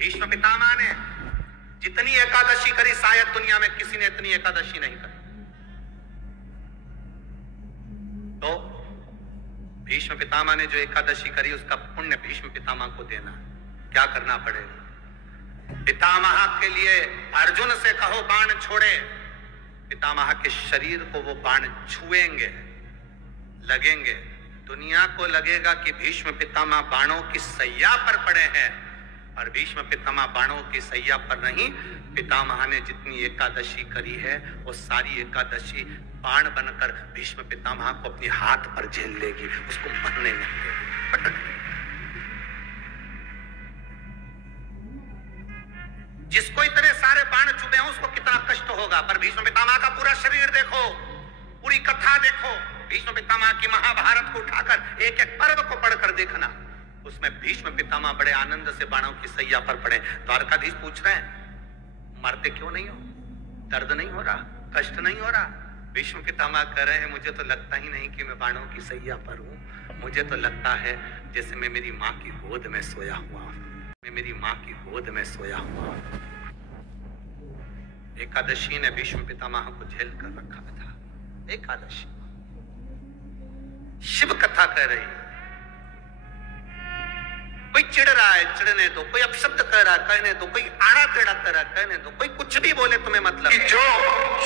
भीष्म पितामह ने जितनी एकादशी करी शायद दुनिया में किसी ने इतनी एकादशी नहीं करी। तो भीष्म पितामह ने जो एकादशी करी उसका पुण्य भीष्म पितामह को देना। क्या करना पड़ेगा? पितामह के लिए अर्जुन से कहो बाण छोड़े, पितामह के शरीर को वो बाण छुएंगे, लगेंगे। दुनिया को लगेगा कि भीष्म पितामह बाणों की सैया पर पड़े हैं, और भीष्म पितामह बाणों की सैया पर नहीं। पितामह ने जितनी एकादशी करी है वो सारी एकादशी बाण बनकर भीष्म पितामह को अपने हाथ पर झेल लेगी, उसको मरने नहीं देगी, पटक देगी। जिसको इतने सारे बाण चुभे हैं उसको कितना कष्ट होगा, पर भीष्म पितामह का पूरा शरीर देखो, पूरी कथा देखो। भीष्म पितामह की महाभारत को उठाकर एक एक पर्व को पढ़कर देखना, उसमें भीष्म पितामह बड़े आनंद से बाणों की सैया पर पड़े। द्वारकाधीश पूछ रहे हैं मरते क्यों नहीं हो, दर्द नहीं हो रहा, कष्ट नहीं हो रहा? भीष्म पितामह कह रहे हैं मुझे तो लगता ही नहीं कि मैं बाणों की सैया पर हूं, मुझे तो लगता है जैसे मैं मेरी माँ की गोद में सोया हुआ हूं, मैं मेरी माँ की गोद में सोया हुआ हूं। एकादशी ने भीष्म पितामह को झेल कर रखा था। एकादशी शिव कथा कह रही है। कोई चिढ़ रहा है, चिढ़ने दो। कोई अपशब्द कह रहा है, कहने दो। कोई आड़ा टेढ़ा कह रहा है, कहने दो। कोई कुछ भी बोले तुम्हें मतलब। जो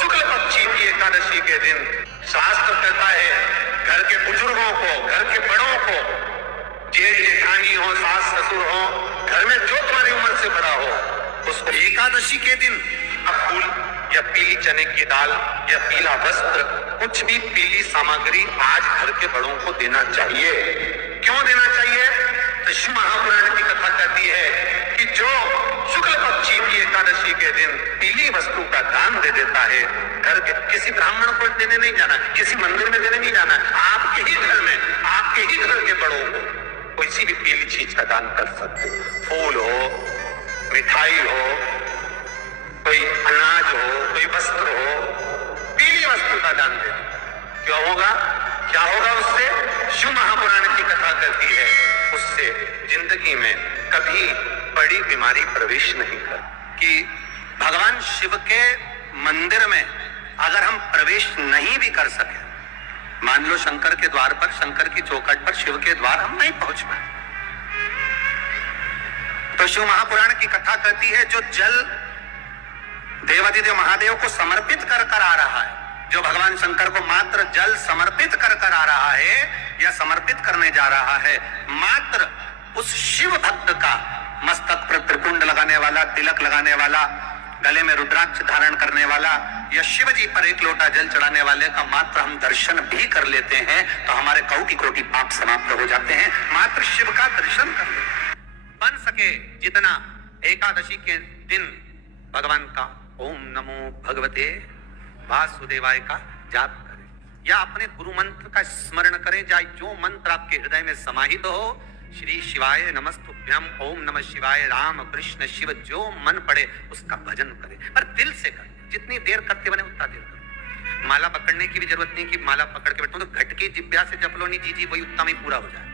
शुक्ल पक्षी की एकादशी के दिन शास्त्र कहता है घर के बुजुर्गों को, घर के बड़ों को, जेठ जेठानी हो, सास ससुर हो, घर में जो तुम्हारी उम्र से बड़ा हो, उसको एकादशी के दिन फूल या पीली चने की दाल या पीला वस्त्र, कुछ भी पीली सामग्री आज घर के बड़ों को देना चाहिए। क्यों देना चाहिए? तो शिव महापुराण की कथा कहती है कि जो शुक्ल पक्षी की एकादशी के दिन पीली वस्तु का दान दे देता है, घर के किसी ब्राह्मण को देने नहीं जाना, किसी मंदिर में देने नहीं जाना, आपके ही घर में, आपके ही घर के बड़ों को कोई भी पीली चीज का दान कर सकते हो। फूल हो, मिठाई हो, कोई अनाज हो, कोई वस्त्र हो, पीली वस्तु का दान दे। क्या होगा? क्या होगा उससे? शिव महापुराण की कथा कहती है उससे जिंदगी में कभी बड़ी बीमारी प्रवेश नहीं कर। कि भगवान शिव के मंदिर में अगर हम प्रवेश नहीं भी कर सके, मान लो शंकर के द्वार पर, शंकर की चौखट पर शिव के द्वार हम नहीं पहुंच पाए, तो शिव महापुराण की कथा कहती है जो जल देवादिदेव महादेव को समर्पित कर कर आ रहा है, जो भगवान शंकर को मात्र जल समर्पित कर कर आ रहा है या समर्पित करने जा रहा है, मात्र उस शिव भक्त का मस्तक पर त्रिपुंड लगाने वाला, तिलक लगाने वाला, गले में रुद्राक्ष धारण करने वाला या शिव जी पर एक लोटा जल चढ़ाने वाले का मात्र हम दर्शन भी कर लेते हैं तो हमारे कोटि कोटि पाप समाप्त हो जाते हैं। मात्र शिव का दर्शन कर ले। बन सके जितना एकादशी के दिन भगवान का ओम नमो भगवते वासुदेवाय का जाप करें, या अपने गुरु मंत्र का स्मरण करें, चाहे जो मंत्र आपके हृदय में समाहित हो। श्री शिवाय नमस्तुभ्यम, ओम नमः शिवाय, राम कृष्ण शिव, जो मन पड़े उसका भजन करें, पर दिल से करें। जितनी देर करते बने उतना देर करें। माला पकड़ने की भी जरूरत नहीं कि माला पकड़ के बैठो, तो घटकी जिब्या से जप लो नहीं, जी वही उत्तम ही पूरा हो जाए,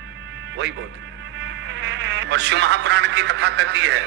वही बहुत है। और शिव महापुराण की कथा कहती है,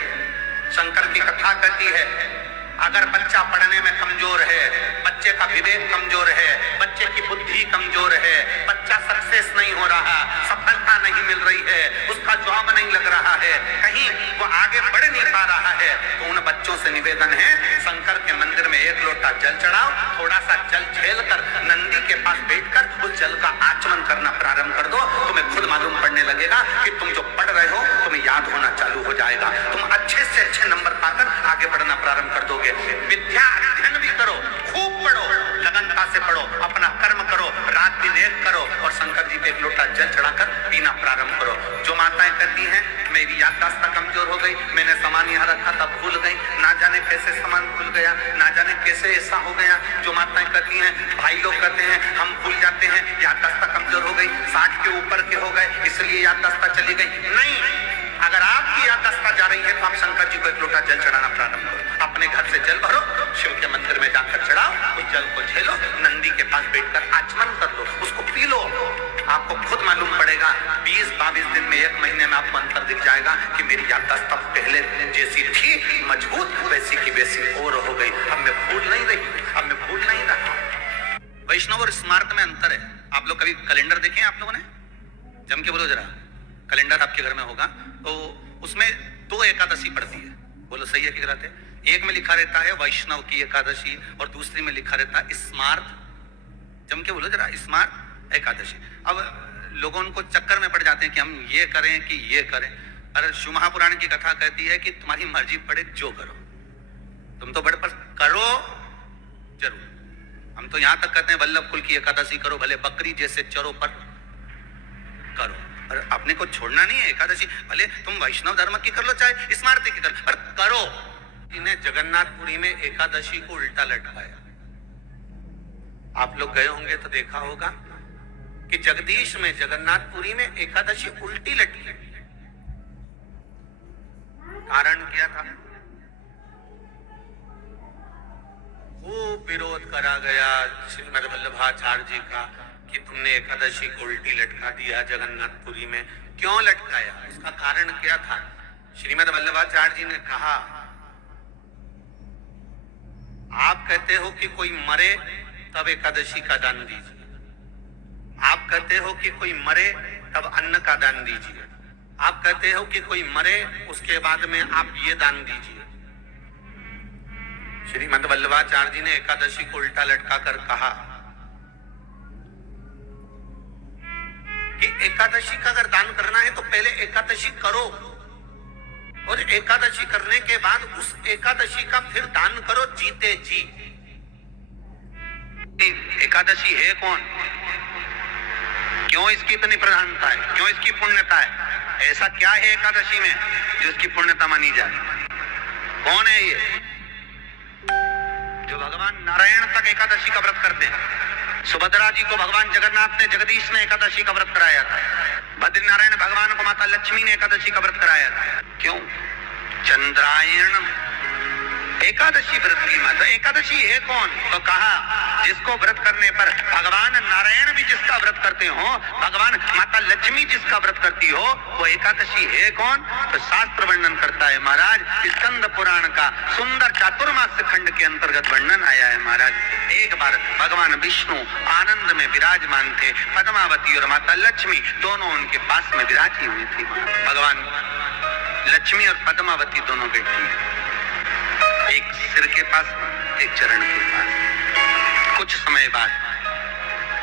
शंकर की कथा कहती है, अगर बच्चा पढ़ने में कमजोर है, बच्चे का विवेक कमजोर है, बच्चे की बुद्धि कमजोर है, बच्चा सक्सेस नहीं हो रहा, सफलता नहीं मिल रही है, उसका जॉब नहीं लग रहा है, कहीं वो आगे बढ़ नहीं पा रहा है, तो उन बच्चों से निवेदन है शंकर के मंदिर में एक लोटा जल चढ़ाओ, थोड़ा सा जल झेलकर नंदी के पास बैठकर उस जल का आचमन करना प्रारंभ कर दो। तुम्हें खुद मालूम पड़ने लगेगा कि तुम जो पढ़ रहे हो तुम्हें याद होना चालू हो जाएगा, तुम अच्छे से अच्छे नंबर पाकर आगे बढ़ना प्रारंभ कर दोगे। विद्या अध्ययन भी करो, खूब पढ़ो, लगनता से पढ़ो, अपना कर्म करो, रात दिन एक करो और शंकर जी पे एक लोटा जल चढ़ाकर पीना प्रारंभ करो। जो माताएं कहती हैं मेरी याददाश्त कमजोर हो गई, मैंने सामान यहाँ रखा था भूल गई, ना जाने कैसे सामान भूल गया, ना जाने कैसे ऐसा हो गया। जो माताएं कहती हैं, भाई लोग कहते हैं हम भूल जाते हैं, याददाश्त कमजोर हो गई, 60 के ऊपर के हो गए इसलिए याददाश्त चली गई। नहीं, अगर आपकी याददाश्त जा रही है तो आप शंकर जी को एक लोटा जल चढ़ाना प्रारंभ करो। अपने घर से जल भरो, शिव के मंदिर में जाकर चढ़ाओ, उस जल को झेलो, नंदी के पास बैठकर आचमन कर लो, उसको पी लो। आपको खुद मालूम पड़ेगा, 20-22 दिन में, 1 महीने में आपको अंतर दिख जाएगा कि मेरी याददाश्त अब पहले जैसी थी मजबूत, वैसी की वैसी और हो गई। अब मैं भूल नहीं रहा। वैष्णव और स्मार्त में अंतर है। आप लोग कभी कैलेंडर देखे हैं आप लोगों ने? जम के बोलो जरा। कैलेंडर आपके घर में होगा तो उसमें 2 एकादशी पड़ती है। बोलो सही है कि गलत है? एक में लिखा रहता है वैष्णव की एकादशी और दूसरी में लिखा रहता है स्मार्त। जम के बोलो जरा, स्मार्त एकादशी। अब लोगों उनको चक्कर में पड़ जाते हैं कि हम ये करें कि ये करें। अरे शिव महापुराण की कथा कहती है कि तुम्हारी मर्जी पड़े जो करो, तुम तो बड़े पर करो जरूर। हम तो यहां तक कहते हैं वल्लभ कुल की एकादशी करो, भले बकरी जैसे चरो पर करो, और अपने को छोड़ना नहीं है। एकादशी भले तुम वैष्णव धर्म की कर लो चाहे स्मार्त की कर लो, पर करो। इन्हें जगन्नाथपुरी में एकादशी को उल्टा लटकाया। आप लोग गए होंगे तो देखा होगा कि जगदीश में, जगन्नाथपुरी में एकादशी उल्टी लटकी। कारण क्या था? खूब विरोध करा गया श्रीमद वल्लभाचार्य जी का कि तुमने एकादशी को उल्टी लटका दिया जगन्नाथपुरी में। क्यों लटकाया? उसका कारण क्या था? श्रीमद वल्लभाचार्य जी ने कहा, आप कहते हो कि कोई मरे तब एकादशी का दान दीजिए, आप कहते हो कि कोई मरे तब अन्न का दान दीजिए, आप कहते हो कि कोई मरे उसके बाद में आप ये दान दीजिए। श्रीमद वल्लभाचार्य जी ने एकादशी को उल्टा लटका कर कहा कि एकादशी का अगर दान करना है तो पहले एकादशी करो, और एकादशी करने के बाद उस एकादशी का फिर दान करो जीते जी। एकादशी है कौन? क्यों इसकी इतनी प्रधानता है? क्यों इसकी पुण्यता है? ऐसा क्या है एकादशी में जो इसकी पुण्यता मानी जाए? कौन है ये? जो भगवान नारायण तक एकादशी का व्रत करते हैं। सुभद्रा जी को भगवान जगन्नाथ ने, जगदीश ने एकादशी का व्रत कराया था। बद्रीनारायण भगवान को माता लक्ष्मी ने एकादशी का व्रत कराया था। क्यों? चंद्रायण एकादशी व्रत की माता। एकादशी है कौन? तो कहा जिसको व्रत करने पर भगवान नारायण भी जिसका व्रत करते हो, भगवान माता लक्ष्मी जिसका व्रत करती हो, वो एकादशी है कौन? तो शास्त्र वर्णन करता है महाराज, स्कंद पुराण का सुंदर चातुर्मास खंड के अंतर्गत वर्णन आया है महाराज। एक बार भगवान विष्णु आनंद में विराजमान थे, पद्मावती और माता लक्ष्मी दोनों उनके पास में विराजी हुई थी। भगवान लक्ष्मी और पद्मावती दोनों बैठी है, एक सिर के पास, एक चरण के पास। कुछ समय बाद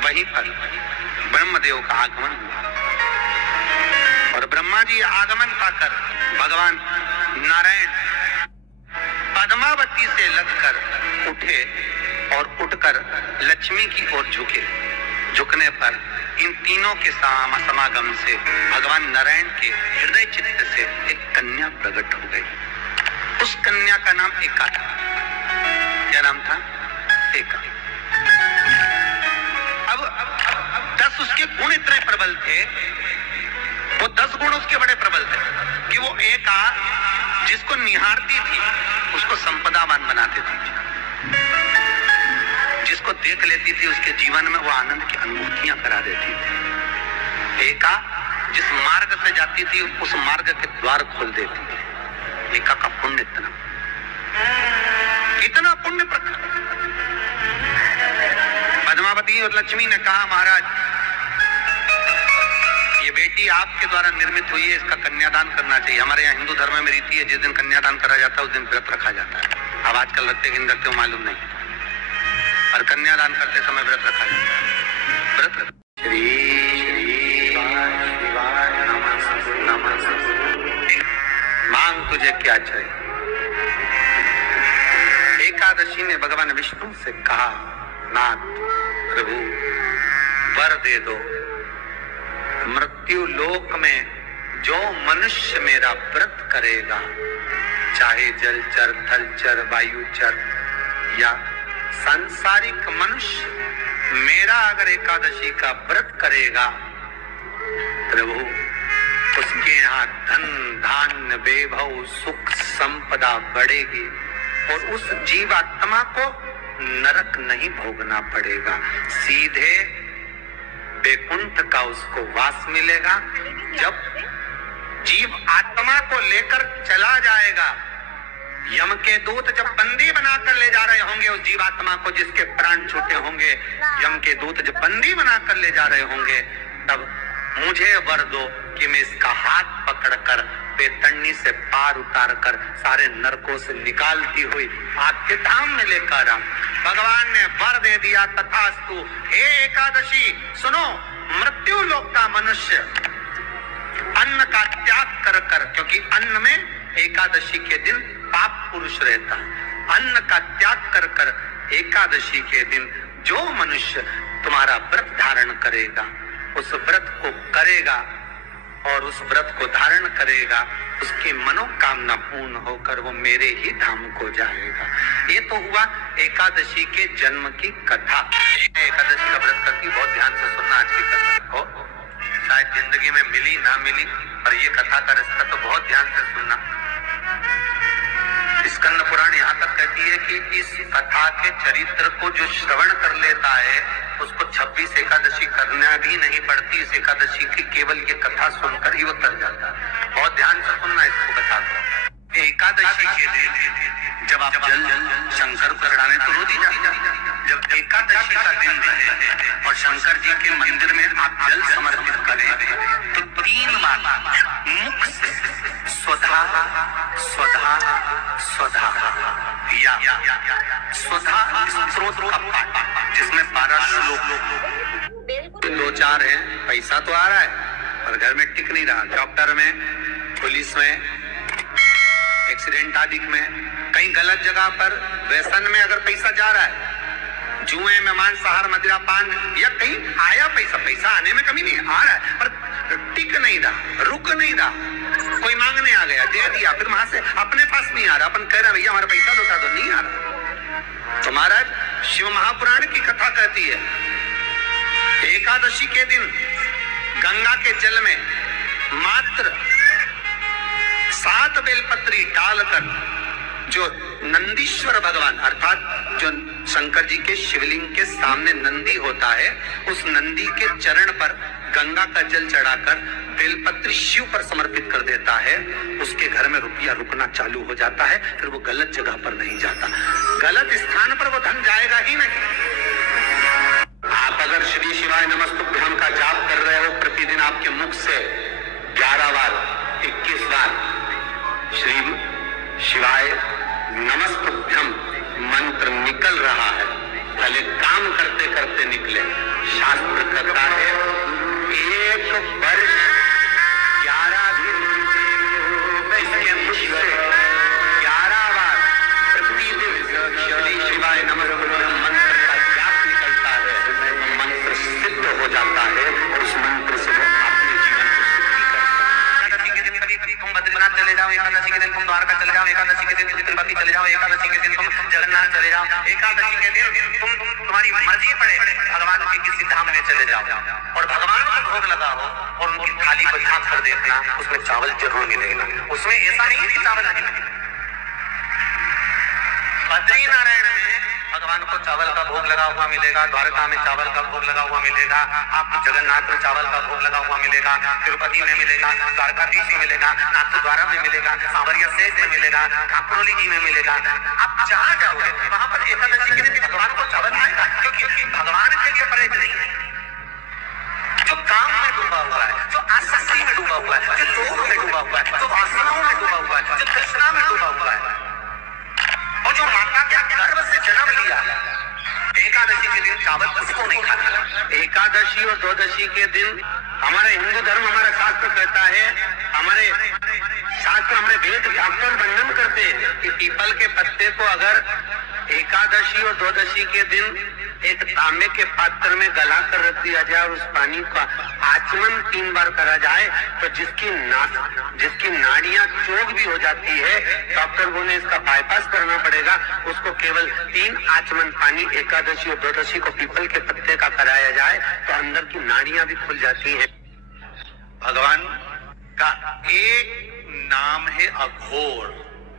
वहीं पर ब्रह्मदेव का आगमन हुआ, और ब्रह्मा जी आगमन पाकर भगवान नारायण पद्मावती से लगकर उठे और उठकर लक्ष्मी की ओर झुके। झुकने पर इन तीनों के समागम से भगवान नारायण के हृदय चित्त से एक कन्या प्रकट हो गई। उस कन्या का नाम एका था। क्या नाम था? एका। अब 10 उसके गुण इतने प्रबल थे, वो 10 गुण उसके बड़े प्रबल थे कि वो एका जिसको निहारती थी उसको संपदावान बना देती थी, जिसको देख लेती थी उसके जीवन में वो आनंद की अनुभूतियां करा देती थी। एका जिस मार्ग से जाती थी उस मार्ग के द्वार खोल देती थी। एका का पुण्य इतना पुण्य प्रखर। पद्मावती और लक्ष्मी ने कहा, महाराज ये बेटी आपके द्वारा निर्मित हुई है, इसका कन्यादान करना चाहिए। हमारे यहाँ हिंदू धर्म में रीति है, जिस दिन कन्यादान करा जाता है उस दिन व्रत रखा जाता है। अब आजकल रखते कि रखते हो मालूम नहीं, और कन्यादान करते समय व्रत रखा जाता है। व्रत मांग तुझे क्या चाहिए? एकादशी ने भगवान विष्णु से कहा, नाथ प्रभु वर दे दो, मृत्यु लोक में जो मनुष्य मेरा व्रत करेगा, चाहे जलचर, थलचर, वायुचर या सांसारिक मनुष्य, मेरा अगर एकादशी का व्रत करेगा प्रभु, उसके यहाँ धन धान्य वैभव सुख संपदा बढ़ेगी और उस जीवात्मा को नरक नहीं भोगना पड़ेगा, सीधे वैकुंठ का उसको वास मिलेगा। जब जीव आत्मा को लेकर चला जाएगा, यम के दूत जब बंदी बनाकर ले जा रहे होंगे उस जीवात्मा को जिसके प्राण छूटे होंगे, यम के दूत जब बंदी बनाकर ले जा रहे होंगे, तब मुझे वर दो कि मैं इसका हाथ पकड़कर बेतन्नी से पार उतार कर सारे नरकों से निकालती हुई आपके धाम में लेकर आऊं। भगवान ने वर दे दिया, तथास्तु। हे एकादशी सुनो, मृत्यु लोक का मनुष्य अन्न का त्याग कर कर, क्योंकि अन्न में एकादशी के दिन पाप पुरुष रहता, अन्न का त्याग कर कर एकादशी के दिन जो मनुष्य तुम्हारा व्रत धारण करेगा, उस व्रत को करेगा और उस व्रत को धारण करेगा, उसकी मनोकामना पूर्ण होकर वो मेरे ही धाम को जाएगा। ये तो हुआ एकादशी के जन्म की कथा। एकादशी का व्रत करती, बहुत ध्यान से सुनना आज की कथा हो, शायद जिंदगी में मिली ना मिली, पर ये कथा का रिश्ता तो बहुत ध्यान से सुनना। स्कंद पुराण यहाँ तक कहती है कि इस कथा के चरित्र को जो श्रवण कर लेता है उसको 26 एकादशी करना भी नहीं पड़ती। इस एकादशी की केवल ये कथा सुनकर ही वो तर जाता है। बहुत ध्यान से सुनना इसको कथा को। एकादशी के दिन जब आप जल शंकर को चढ़ाने तो रो दी जाती, जब एकादशी का दिन रहे और शंकर जी के मंदिर में आप जल समर्पित करें तो 3 बार मुख से स्वधा स्वधा स्वधा या स्वधा स्त्रोत का पाठ, जिसमें 12 श्लोक 2-4 हैं। पैसा तो आ रहा है और घर में टिक नहीं रहा। डॉक्टर में, पुलिस में, एक्सीडेंट आदि में, कहीं गलत जगह पर व्यसन में अगर पैसा जा रहा है, जुए में, मांसाहार, मदिरा पान, या कहीं आया पैसा आने में कमी नहीं, आ रहा है पर टिक नहीं रहा, रुक नहीं रहा। कोई मांगने आ गया, दे दिया, फिर वहां से अपने पास नहीं आ रहा, अपन कह रहे भैया हमारा पैसा लौटा दो, नहीं आ रहा। तो महाराज शिव महापुराण की कथा कहती है एकादशी के दिन गंगा के जल में मात्र 7 बेलपत्री डालकर जो नंदीश्वर भगवान अर्थात जो शंकर जी के शिवलिंग के सामने नंदी होता है, उस नंदी के चरण पर गंगा का जल चढ़ाकर बेलपत्री शिव पर समर्पित कर देता है, उसके घर में रुपया रुकना चालू हो जाता है। फिर वो गलत जगह पर नहीं जाता, गलत स्थान पर वो धन जाएगा ही नहीं। आप अगर श्री शिवाय नमस्तुभ्यम का जाप कर रहे हो, प्रतिदिन आपके मुख से 11 बार 21 बार श्री शिवाय नमस्तुभ्यम मंत्र निकल रहा है, भले काम करते करते निकले। शास्त्र कहता है 1 वर्ष 11 दिन इसके मुख से 11 बार प्रतिदिन श्री शिवाय नमस्तुभ्यम मंत्र का जाप निकलता है, तो मंत्र सिद्ध हो जाता है और उस मंत्र से वो अपने जीवन को सुखी करता है। एकादशी के दिन तुम बद्रीनाथ चले जाओ, एकादशी के दिन तुम द्वारका चले जाओ, एकादशी के दिन तुम तिरुपति चले जाओ, एकादशी के दिन तुम जगन्नाथ चले जाओ, एकादशी के दिन तुम तुम्हारी मर्जी पड़े भगवान के किसी धाम में चले जाओ और भगवान को भोग लगाओ और उनकी थाली को झांक कर देखना, उसमें चावल जरूर मिलेगा। उसमें ऐसा नहीं है कि चावल नहीं मिलेगा। बद्रीनारायण में भगवान को चावल का भोग लगा हुआ मिलेगा, द्वारका में चावल का भोग लगा हुआ मिलेगा, आपको जगन्नाथ में चावल का भोग लगा हुआ मिलेगा, तिरुपति में मिलेगा, द्वारकाधीश में मिलेगा, नाथद्वारा में मिलेगा, सांवरिया सेठ में मिलेगा, काकोली जी में मिलेगा। आप जहाँ जाओगे वहां पर एकादशी के दिन भगवान को चावल आएगा, क्योंकि भगवान के लिए परहेज नहीं है। जो काम में डूबा हुआ है, जो आसक्ति में डूबा हुआ है, जो लोभ में डूबा हुआ है, जो वासनाओं में डूबा हुआ है, जो तृष्णा में डूबा हुआ है और जो माता के गर्भ से जन्म लिया, एकादशी के दिन चावल उसको नहीं खाना। एकादशी और द्वादशी के दिन हमारे हिंदू धर्म, हमारा शास्त्र कहता है, हमारे शास्त्र, हमारे वेद डॉक्टर वर्णन करते हैं कि पीपल के पत्ते को अगर एकादशी और द्वादशी के दिन एक तांबे के पात्र में गला कर रख दिया जाए और उस पानी का आचमन 3 बार करा जाए तो जिसकी नाड़ियां चोक भी हो जाती है, डॉक्टर को ने इसका बाईपास करना पड़ेगा, उसको केवल 3 आचमन पानी एकादशी और द्वादशी को पीपल के पत्ते का कराया जाए तो अंदर की नाड़ियां भी खुल जाती है। भगवान का एक नाम है अघोर।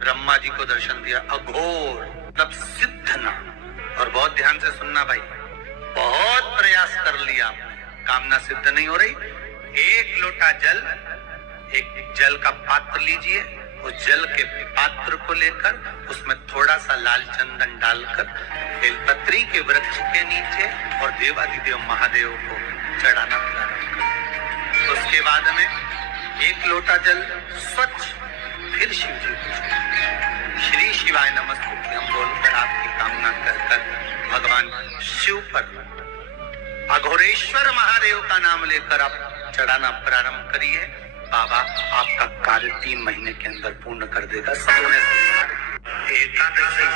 ब्रह्मा जी को दर्शन दिया, अघोर मतलब सिद्ध नाम। और बहुत ध्यान से सुनना भाई, बहुत प्रयास कर लिया आपने, कामना सिद्ध नहीं हो रही, एक लोटा जल, एक जल का पात्र लीजिए, उस जल के पात्र को लेकर उसमें थोड़ा सा लाल चंदन डालकर बेलपत्री के वृक्ष के नीचे और देवादिदेव महादेव को चढ़ाना प्रारंभ करें। तो उसके बाद में एक लोटा जल स्वच्छ फिर शिव जी को श्री शिवाय नमस्तुभ्यं हम बोलकर आपकी कामना कर भगवान शिव पर अघोरेश्वर महादेव का नाम लेकर आप चढ़ाना प्रारंभ करिए। बाबा आपका कार्य 3 महीने के अंदर पूर्ण कर देगा। एकादशी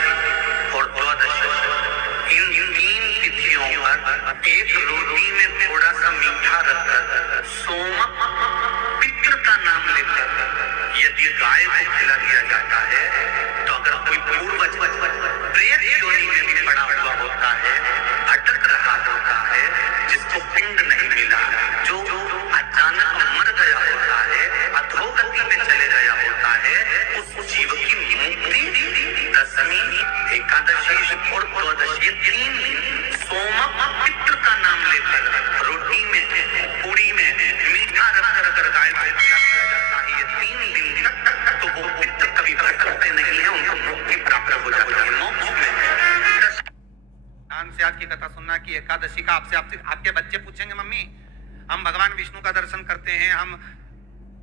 और द्वादशी इन 3 तिथियों पर एक रोटी में थोड़ा सा मीठा रखकर सोम पितृ का नाम लेकर यदि गाय को खिला दिया जाता है तो अगर कोई पूर्वज प्रेत योनि में भी पड़ा हुआ होता है, भटक रहा होता है, जिसको पिंड नहीं मिला, जो अचानक मर गया होता है, अधोगति में चले गया होता है, उस जीव की मुक्ति दशमी, एकादशी और द्वादशी 3 दिन सोम पितृ का नाम लेकर रोटी में पूरी में मीठा रखकर गाय को खिला दिया जाता है। ये 3 दिन तक तो वो पितृ कभी भटकते नहीं है, उनको मुक्ति प्राप्त हो जाती है मोक्ष में। ध्यान से आज की कथा सुनना कि एकादशी का आपसे आपके बच्चे पूछेंगे, मम्मी हम भगवान विष्णु का दर्शन करते हैं, हम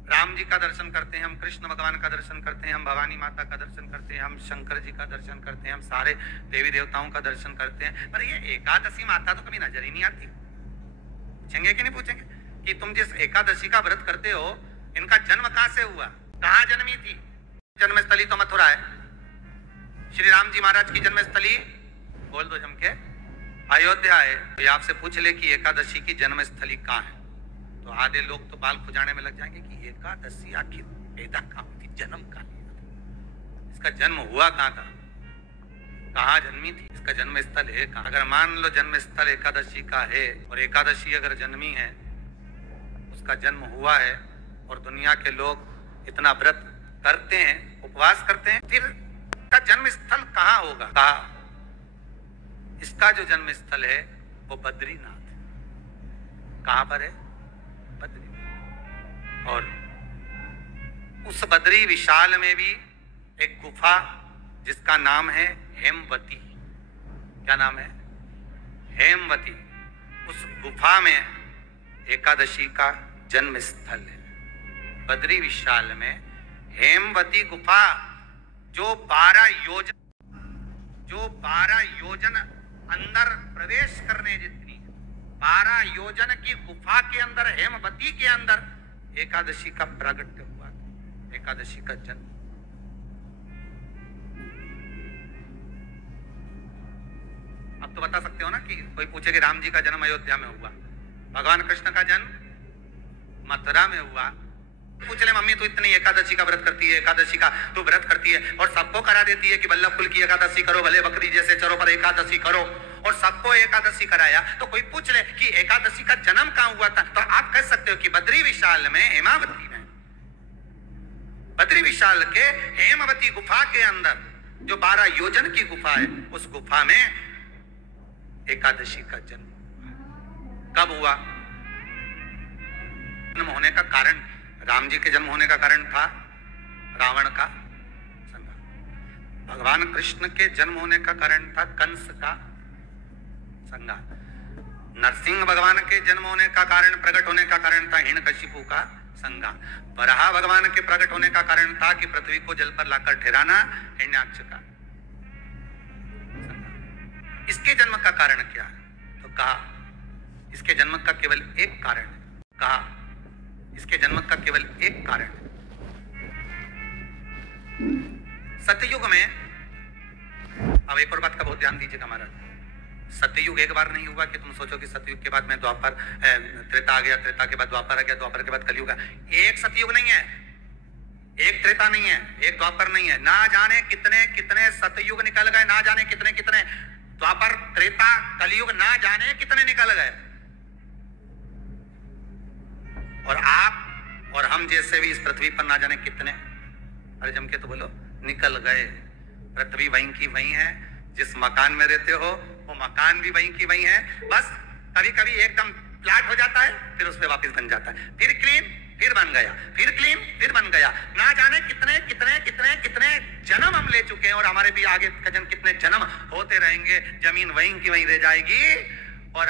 राम जी का दर्शन करते हैं, हम कृष्ण भगवान का दर्शन करते हैं, हम भवानी माता का दर्शन करते हैं, हम शंकर जी का दर्शन करते हैं, हम सारे देवी देवताओं का दर्शन करते हैं, पर ये एकादशी माता तो कभी नजर ही नहीं आती। पूछेंगे कि नहीं पूछेंगे कि तुम जिस एकादशी का व्रत करते हो इनका जन्म कहां से हुआ, कहां जन्मी थी? जन्मस्थली तो मथुरा है, श्री राम जी महाराज की जन्मस्थली बोल दो जम के अयोध्या है। तो आपसे पूछ ले कि एकादशी की जन्मस्थली कहाँ है, तो आधे लोग तो बाल खुजाने में लग जाएंगे कि एकादशी आखिर पैदा कहाँ हुई थी, जन्म कहाँ लिया था, इसका जन्म हुआ कहाँ था, कहाँ जन्मी थी, इसका जन्म स्थल है कहाँ? अगर मान लो जन्म स्थल एकादशी का है और एकादशी अगर जन्मी है, उसका जन्म हुआ है और दुनिया के लोग इतना व्रत करते हैं, उपवास करते हैं, फिर इसका जन्म स्थल कहाँ होगा? कहा इसका जो जन्म स्थल है वो बद्रीनाथ है। कहां पर है? बद्रीनाथ। और उस बद्री विशाल में भी एक गुफा जिसका नाम है हेमवती। क्या नाम है? हेमवती। उस गुफा में एकादशी का जन्म स्थल है। बद्री विशाल में हेमवती गुफा जो 12 योजन अंदर प्रवेश करने जितनी, 12 योजन की गुफा के अंदर हेमवती के अंदर एकादशी का प्रागट्य हुआ, एकादशी का जन्म। अब तो बता सकते हो ना कि कोई पूछे कि राम जी का जन्म अयोध्या में हुआ, भगवान कृष्ण का जन्म मथुरा में हुआ। पूछ ले मम्मी तू इतनी एकादशी का व्रत करती है, एकादशी का तू व्रत करती है और सबको करा देती है कि बल्लभ कुल की एकादशी करो, भले बकरी जैसे चरो पर एकादशी करो, और सबको एकादशी कराया। तो कोई पूछ ले कि एकादशी का जन्म कहां हुआ था, तो आप कह सकते हो कि बद्री विशाल में, हेमावती में, बद्री विशाल के हेमवती गुफा के अंदर जो 12 योजन की गुफा है, उस गुफा में एकादशी का जन्म हुआ। कब हुआ? जन्म होने का कारण, राम जी के जन्म होने का कारण था रावण का संहार। भगवान कृष्ण के जन्म होने का कारण था कंस का संहार। नरसिंह भगवान के जन्म होने का कारण, प्रकट होने का कारण था हिरण्यकशिपु का संहार। वराह भगवान के प्रकट होने का कारण था कि पृथ्वी को जल पर लाकर ठहराना, हिरण्याक्ष का संहार। इसके जन्म का कारण क्या है? तो कहा इसके जन्म का केवल एक कारण है। कहा इसके जन्म का केवल एक कारण है। सतयुग में, अब एक और बात का बहुत ध्यान दीजिएगा महाराज, सतयुग एक बार नहीं हुआ कि तुम सोचो कि सतयुग के बाद में द्वापर, त्रेता आ गया, त्रेता के बाद द्वापर आ गया, द्वापर के बाद कलयुग आ। एक सतयुग नहीं है, एक त्रेता नहीं है, एक द्वापर नहीं है, ना जाने कितने कितने सतयुग निकल गए, ना जाने कितने कितने द्वापर, त्रेता, कलयुग, ना जाने कितने निकल गए। और आप और हम जैसे भी इस पृथ्वी पर ना जाने कितने, अरे जम के तो बोलो, निकल गए। पृथ्वी वहीं की वहीं है, जिस मकान में रहते हो वो मकान भी वहीं की वहीं है। बस कभी कभी एकदम फ्लैट हो जाता है, फिर उस पर वापस बन जाता है, फिर क्लीन, फिर बन गया, फिर क्लीन, फिर बन गया। ना जाने कितने कितने कितने कितने जन्म हम ले चुके हैं, और हमारे भी आगे कितने जन्म होते रहेंगे। जमीन वहीं की वहीं रह जाएगी। और